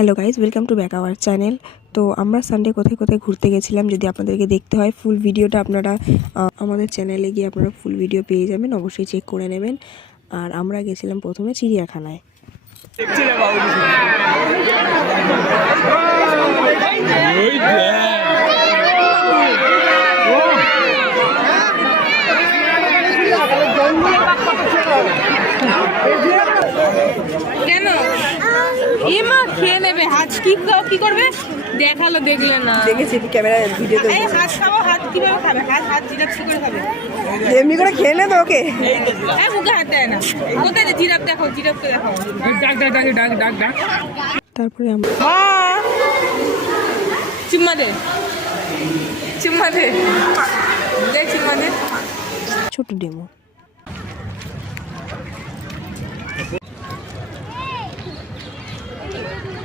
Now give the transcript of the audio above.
Hello guys, welcome to back our channel. তো আমরা Sunday কোথায় কোথায় ঘুরতে গেছিলাম, যদি আপনাদেরকে দেখতে হয় ফুল ভিডিওটা আপনারা আমাদের চ্যানেলে গিয়ে আপনারা ফুল ভিডিও পেয়ে যাবেন, অবশ্যই চেক করে নেবেন। আর আমরা গেছিলাম প্রথমে চিড়িয়াখানায়। কেন এমা খেয়ে নেবে? হাত কি করবে? দেখালো, দেখলে না? দেখেছি ক্যামেরা ভিডিওতে। এই হাত খাবো, হাত কিভাবে খাবে? হাত জিরাফ কি করে খাবে? এমনি করে খেয়ে নেবে ওকে। এই মুখে হাত দেয় না। কোথায় যে জিরাফ? দেখো, জিরাফকে দেখো। তারপরে আমরা চুম্মা দে, চুম্মা দে, চুম্মা দে। ছোট ডেমো।